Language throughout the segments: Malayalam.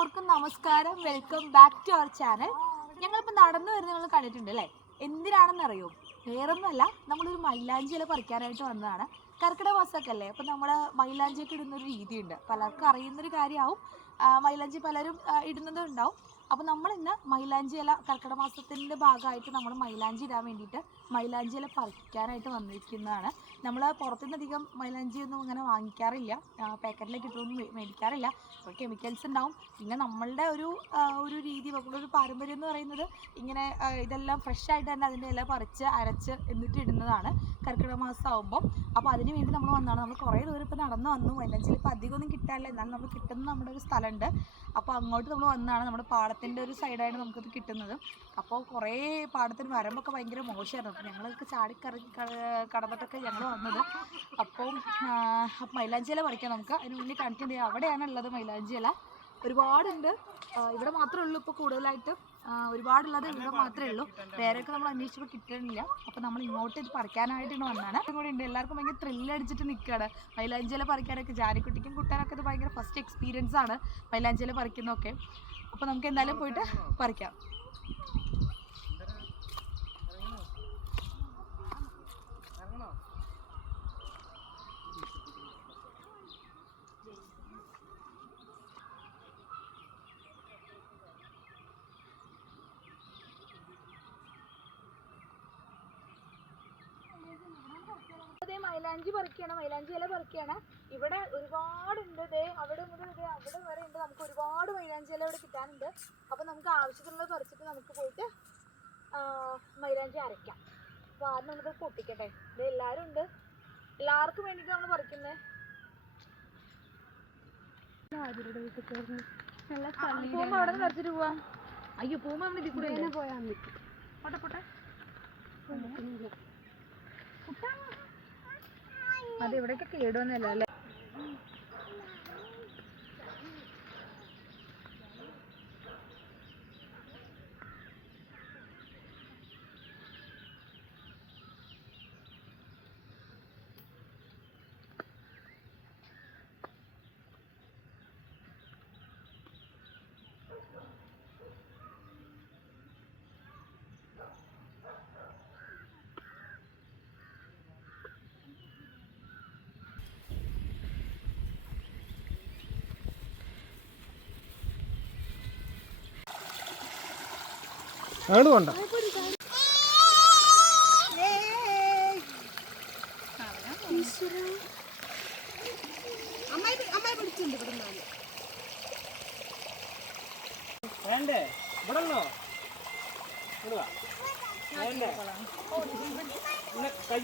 എല്ലാവർക്കും നമസ്കാരം. Welcome back to our channel. ഞങ്ങളിപ്പോൾ നടന്നു വരുന്നത് നിങ്ങൾ കണ്ടിട്ടുണ്ട് അല്ലേ? എന്തിനാണെന്നറിയോ? വേറൊന്നുമല്ല, നമ്മളൊരു മൈലാഞ്ചി ഇല പറിക്കാനായിട്ട് വന്നതാണ്. കർക്കിടക മാസമൊക്കെ അല്ലേ, അപ്പം നമ്മൾ മൈലാഞ്ചിയൊക്കെ ഇടുന്നൊരു രീതിയുണ്ട്. പലർക്കും അറിയുന്നൊരു കാര്യമാവും. മൈലാഞ്ചി പലരും ഇടുന്നതും ഉണ്ടാവും. അപ്പോൾ നമ്മളിന്ന് മൈലാഞ്ചി ഇല കർക്കിടക മാസത്തിൻ്റെ ഭാഗമായിട്ട് നമ്മൾ മൈലാഞ്ചി ഇടാൻ വേണ്ടിയിട്ട് മൈലാഞ്ചി ഇല പറിക്കാനായിട്ട് വന്നിരിക്കുന്നതാണ്. നമ്മൾ പുറത്തുനിന്ന് അധികം മൈലാഞ്ചി ഒന്നും അങ്ങനെ വാങ്ങിക്കാറില്ല, പാക്കറ്റിലേക്ക് ഇട്ടൊന്നും മേടിക്കാറില്ല. അപ്പോൾ കെമിക്കൽസ് ഉണ്ടാവും. പിന്നെ നമ്മളുടെ ഒരു രീതി, നമ്മളൊരു പാരമ്പര്യം എന്ന് പറയുന്നത് ഇങ്ങനെ ഇതെല്ലാം ഫ്രഷ് ആയിട്ട് തന്നെ അതിൻ്റെ ഇല പറിച്ച് അരച്ച് എന്നിട്ട് ഇടുന്നതാണ് കർക്കിടക മാസം ആകുമ്പോൾ. അപ്പോൾ അതിന് വേണ്ടി നമ്മൾ വന്നതാണ്. നമ്മൾ കുറേ ദൂരം ഇപ്പോൾ നടന്ന് വന്നു. മൈലാഞ്ചിയിൽ ഇപ്പോൾ അധികമൊന്നും കിട്ടാനില്ല, എന്നാലും നമ്മൾ കിട്ടുന്ന നമ്മുടെ ഒരു സ്ഥലമുണ്ട്. അപ്പോൾ അങ്ങോട്ട് നമ്മൾ വന്നതാണ്. നമ്മുടെ പാടത്തിൻ്റെ ഒരു സൈഡായിട്ട് നമുക്കത് കിട്ടുന്നത്. അപ്പോൾ കുറേ പാടത്തിന് വരമ്പൊക്കെ ഭയങ്കര മോശമായിരുന്നു. അപ്പോൾ ഞങ്ങളൊക്കെ കടന്നിട്ടൊക്കെ ഞങ്ങൾ വന്നത്. അപ്പം മൈലാഞ്ചി ഇല പറിക്കാം നമുക്ക്. അതിന് മുന്നിൽ കാണിക്കുന്നത് അവിടെയാണുള്ളത് മൈലാഞ്ചി ഇല. ഒരുപാടുണ്ട്. ഇവിടെ മാത്രമേ ഉള്ളൂ ഇപ്പോൾ കൂടുതലായിട്ട്. ഒരുപാടുള്ളത് ഇവിടെ മാത്രമേ ഉള്ളൂ. വേറെയൊക്കെ നമ്മൾ അന്വേഷിച്ചപ്പോൾ കിട്ടണില്ല. അപ്പോൾ നമ്മൾ ഇങ്ങോട്ട് ഇത് പറിക്കാനായിട്ടാണ് വന്നതാണ്. കൂടെ ഉണ്ട്. എല്ലാവർക്കും ഭയങ്കര ത്രില്ലടിച്ചിട്ട് നിൽക്കുകയാണ് മൈലാഞ്ചി ഇല പറിക്കാനൊക്കെ. ജാനിക്കുട്ടിക്കും കുട്ടാനൊക്കെ ഇത് ഭയങ്കര ഫസ്റ്റ് എക്സ്പീരിയൻസ് ആണ് മൈലാഞ്ചി ഇല പറിക്കുന്നതൊക്കെ. അപ്പോൾ നമുക്ക് എന്തായാലും പോയിട്ട് പറിക്കാം. മൈലാഞ്ചി പറിക്കുകയാണ്, മൈലാഞ്ചി ഇല പറിക്കുകയാണ്. ഇവിടെ ഒരുപാടുണ്ട്. അവിടെ മുതൽ അവിടെ വരെ ഉണ്ട്. നമുക്ക് ഒരുപാട് മൈലാഞ്ചി ഇല ഇവിടെ കിട്ടാനുണ്ട്. അപ്പോൾ നമുക്ക് ആവശ്യത്തിനുള്ളത് പറിച്ചിട്ട് നമുക്ക് പോയിട്ട് മൈലാഞ്ചി അരയ്ക്കാം. അപ്പോൾ ആദ്യം നമ്മളിത് പൊട്ടിക്കട്ടെ. ഇത് എല്ലാവരും ഉണ്ട്, എല്ലാവർക്കും വേണ്ടിയിട്ട് നമ്മൾ പറിക്കുന്നത്. പോകുമ്പോൾ അവിടെ നിന്ന് പറിച്ചിട്ട് പോവാ. അയ്യോ, പോകുമ്പോൾ നമ്മൾ ഇതിൽ കൂടെ പോയാൽ പോട്ടെ പോട്ടെ. അത് ഇവിടെയൊക്കെ കേടുവന്നല്ലോ അല്ലേ? അങ്ങോട്ട് പോണ്ട. വേണ്ടേ ഇവിടെ ഉള്ളോ? കൈ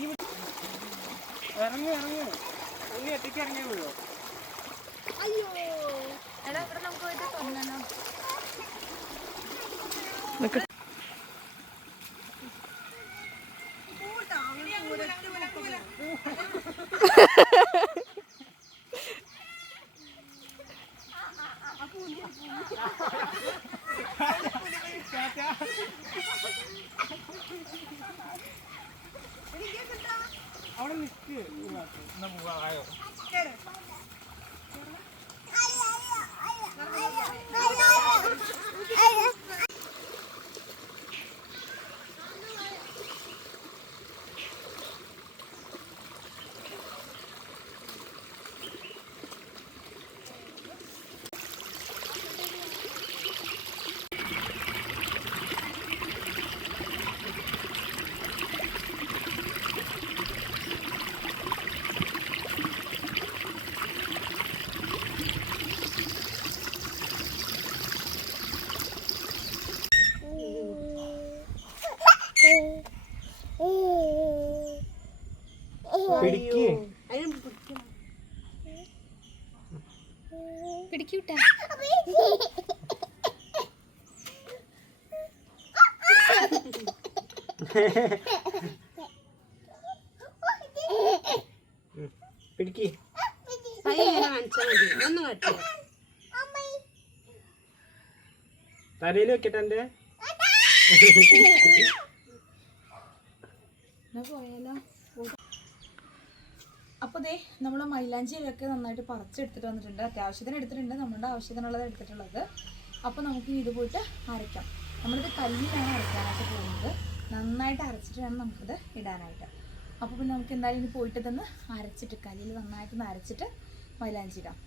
ഇറങ്ങി ഉള്ളി എത്തിക്ക് ഇറങ്ങിയേ ഉള്ളൂ. അയ്യോ എടാ, ഇവിടെ നമുക്ക് പോയിട്ട് തോന്നണോ? അവിടെ നിൽക്ക്. പോവായോ? പിടിക്കൂട്ടാ. പിടിക്ക്. തലയിൽ വെക്കട്ടെ എൻ്റെ. പോയാലോ? അപ്പോൾ ദേ നമ്മൾ മൈലാഞ്ചിയിലൊക്കെ നന്നായിട്ട് പറിച്ചെടുത്തിട്ട് വന്നിട്ടുണ്ട്. അത്യാവശ്യത്തിന് എടുത്തിട്ടുണ്ട്, നമ്മുടെ ആവശ്യത്തിനുള്ളത് എടുത്തിട്ടുള്ളത്. അപ്പോൾ നമുക്ക് ഇത് പോയിട്ട് അരയ്ക്കാം. നമ്മളിത് കല്ലിലാണ് അരയ്ക്കാനായിട്ട് പോകുന്നത്. നന്നായിട്ട് അരച്ചിട്ട് വേണം നമുക്കിത് ഇടാനായിട്ട്. അപ്പോൾ പിന്നെ നമുക്ക് എന്തായാലും ഇനി പോയിട്ട് തന്നെ അരച്ചിട്ട് കല്ലിൽ നന്നായിട്ടൊന്ന് അരച്ചിട്ട് മൈലാഞ്ചി ഇടാം.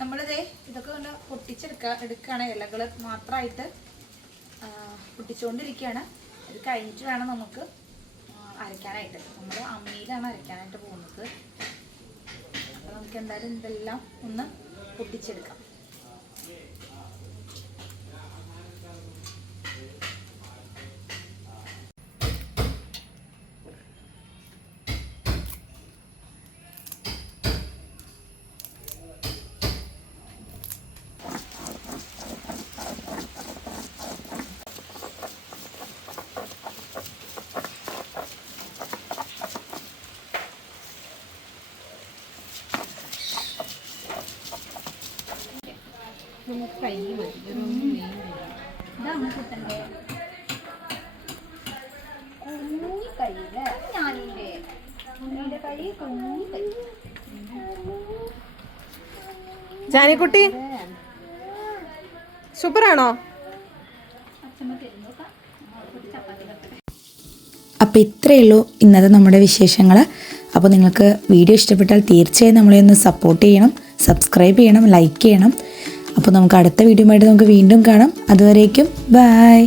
നമ്മളിതേ ഇതൊക്കെ കൊണ്ട് എടുക്കുകയാണ്. ഇലകൾ മാത്രമായിട്ട് പൊട്ടിച്ചുകൊണ്ടിരിക്കുകയാണ്. ഇത് കഴിഞ്ഞിട്ട് വേണം നമുക്ക് അരയ്ക്കാനായിട്ട്. നമ്മൾ അമ്മിയിലാണ് അരയ്ക്കാനായിട്ട് പോകുന്നത്. അപ്പോൾ നമുക്ക് എന്തായാലും ഇതെല്ലാം ഒന്ന് പൊട്ടിച്ചെടുക്കാം. കൈ ഇതാണ് കുട്ടൻ്റെ കുഞ്ഞി കൈയില്ലേ? ഞാനില്ലേ കുഞ്ഞിൻ്റെ കൈ കുഞ്ഞി കൈ. ജാനിക്കുട്ടി സൂപ്പറാണോ? അപ്പോൾ ഇത്രയേ ഉള്ളൂ ഇന്നത്തെ നമ്മുടെ വിശേഷങ്ങൾ. അപ്പോൾ നിങ്ങൾക്ക് വീഡിയോ ഇഷ്ടപ്പെട്ടാൽ തീർച്ചയായും നമ്മളെ ഒന്ന് സപ്പോർട്ട് ചെയ്യണം, സബ്സ്ക്രൈബ് ചെയ്യണം, ലൈക്ക് ചെയ്യണം. അപ്പോൾ നമുക്ക് അടുത്ത വീഡിയോ ആയിട്ട് നമുക്ക് വീണ്ടും കാണാം. അതുവരേക്കും ബൈ.